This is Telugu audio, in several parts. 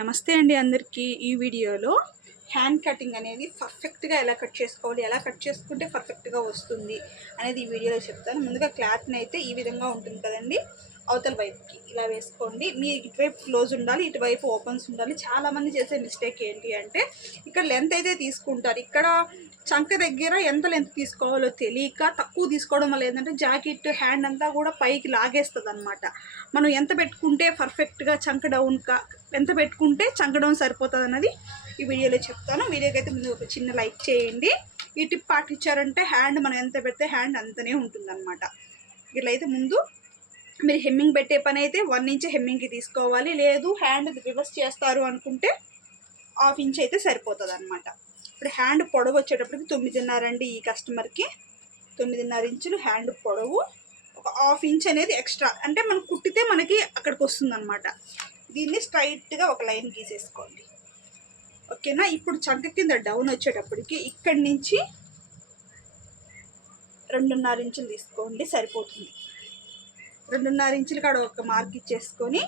నమస్తే అండి అందరికీ. ఈ వీడియోలో హ్యాండ్ కటింగ్ అనేది పర్ఫెక్ట్గా ఎలా కట్ చేసుకోవాలి ఎలా కట్ చేసుకుంటే పర్ఫెక్ట్గా వస్తుంది అనేది ఈ వీడియోలో చెప్తాను. ముందుగా క్లాత్ని అయితే ఈ విధంగా ఉంటుంది కదండి అవతల వైపుకి ఇలా వేసుకోండి. మీ ఇటువైపు క్లోజ్ ఉండాలి ఇటువైపు ఓపెన్స్ ఉండాలి. చాలామంది చేసే మిస్టేక్ ఏంటి అంటే ఇక్కడ లెంత్ అయితే తీసుకుంటారు. ఇక్కడ చంక దగ్గర ఎంత లెంత్ తీసుకోవాలో తెలియక తక్కువ తీసుకోవడం వల్ల ఏంటంటే జాకెట్ హ్యాండ్ అంతా కూడా పైకి లాగేస్తుంది అనమాట మనం ఎంత పెట్టుకుంటే పర్ఫెక్ట్గా చంక డౌన్ కా ఎంత పెట్టుకుంటే చంక డౌన్ సరిపోతుంది అన్నది ఈ వీడియోలో చెప్తాను. వీడియోకి అయితే ముందు ఒక చిన్న లైక్ చేయండి. ఈ టిప్ పాటించారంటే హ్యాండ్ మనం ఎంత పెడితే హ్యాండ్ అంతనే ఉంటుందన్నమాట. ఇట్లా అయితే ముందు మీరు హెమ్మింగ్ పెట్టే పని అయితే వన్ ఇంచ్ హెమ్మింగ్కి తీసుకోవాలి. లేదు హ్యాండ్ రివర్స్ చేస్తారు అనుకుంటే హాఫ్ ఇంచ్ అయితే సరిపోతుంది అనమాట ఇప్పుడు హ్యాండ్ పొడవు వచ్చేటప్పటికి తొమ్మిదిన్నర అండి ఈ కస్టమర్కి. తొమ్మిదిన్నర ఇంచులు హ్యాండ్ పొడవు. ఒక హాఫ్ ఇంచ్ అనేది ఎక్స్ట్రా. అంటే మనం కుట్టితే మనకి అక్కడికి వస్తుంది అనమాట దీన్ని స్ట్రైట్గా ఒక లైన్ గీసేసుకోండి. ఓకేనా? ఇప్పుడు చంక కింద డౌన్ వచ్చేటప్పటికి ఇక్కడి నుంచి రెండున్నర ఇంచులు తీసుకోండి సరిపోతుంది. రెండున్నర ఇంచులు కాడ ఒక మార్క్ ఇచ్చేసుకొని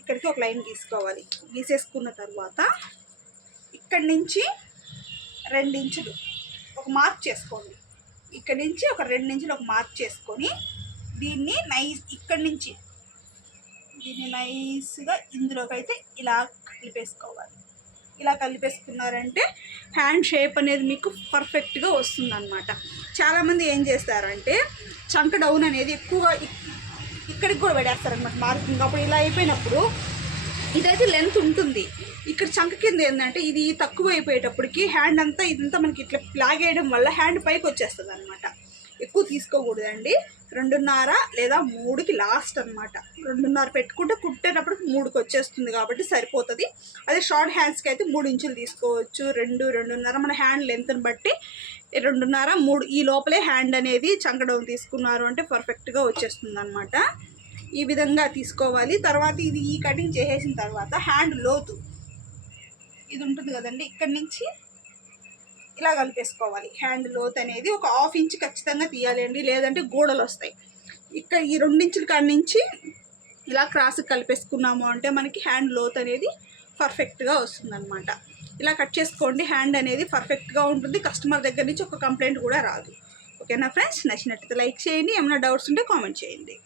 ఇక్కడికి ఒక లైన్ గీసుకోవాలి. గీసేసుకున్న తర్వాత ఇక్కడి నుంచి రెండించులు. ఒక మార్క్ చేసుకోండి. ఇక్కడి నుంచి ఒక రెండు ఇంచులు ఒక మార్క్ చేసుకొని దీన్ని నైస్ ఇక్కడి నుంచి దీన్ని నైస్గా ఇందులోకి అయితే ఇలా కలిపేసుకోవాలి. ఇలా కలిపేసుకున్నారంటే హ్యాండ్ షేప్ అనేది మీకు పర్ఫెక్ట్గా వస్తుందన్నమాట. చాలామంది ఏం చేస్తారంటే చంక డౌన్ అనేది ఎక్కువగా ఇక్కడికి కూడా పెడేస్తారనమాట మార్కింగ్. అప్పుడు ఇలా అయిపోయినప్పుడు ఇదైతే లెంత్ ఉంటుంది. ఇక్కడ చంక కింద ఏంటంటే ఇది తక్కువ అయిపోయేటప్పటికి హ్యాండ్ అంతా ఇదంతా మనకి ఇట్లా లాగేయడం వల్ల హ్యాండ్ పైకి వచ్చేస్తుంది అనమాట ఎక్కువ తీసుకోకూడదండి. రెండున్నర లేదా మూడుకి లాస్ట్ అనమాట రెండున్నర పెట్టుకుంటే కుట్టేటప్పుడు మూడుకి వచ్చేస్తుంది కాబట్టి సరిపోతుంది. అదే షార్ట్ హ్యాండ్స్కి అయితే మూడు ఇంచులు తీసుకోవచ్చు. రెండు రెండున్నర మన హ్యాండ్ లెంత్ని బట్టి రెండున్నర మూడు ఈ లోపలే హ్యాండ్ అనేది చంకడం తీసుకున్నారు అంటే పర్ఫెక్ట్గా వచ్చేస్తుంది అనమాట ఈ విధంగా తీసుకోవాలి. తర్వాత ఇది ఈ కటింగ్ చేసేసిన తర్వాత హ్యాండ్ లోతు. ఇది ఉంటుంది కదండి ఇక్కడి నుంచి ఇలా కలిపేసుకోవాలి. హ్యాండ్ లోత్ అనేది ఒక హాఫ్ ఇంచ్ ఖచ్చితంగా తీయాలి అండి లేదంటే గోడలు వస్తాయి. ఇక్కడ ఈ రెండించుల కాడి నుంచి ఇలా క్రాస్ కలిపేసుకున్నాము అంటే మనకి హ్యాండ్ లోత్ అనేది పర్ఫెక్ట్గా వస్తుందన్నమాట. ఇలా కట్ చేసుకోండి హ్యాండ్ అనేది పర్ఫెక్ట్గా ఉంటుంది. కస్టమర్ దగ్గర నుంచి ఒక కంప్లైంట్ కూడా రాదు. ఓకేనా ఫ్రెండ్స్ నచ్చినట్టు లైక్ చేయండి ఏమైనా డౌట్స్ ఉంటే కామెంట్ చేయండి.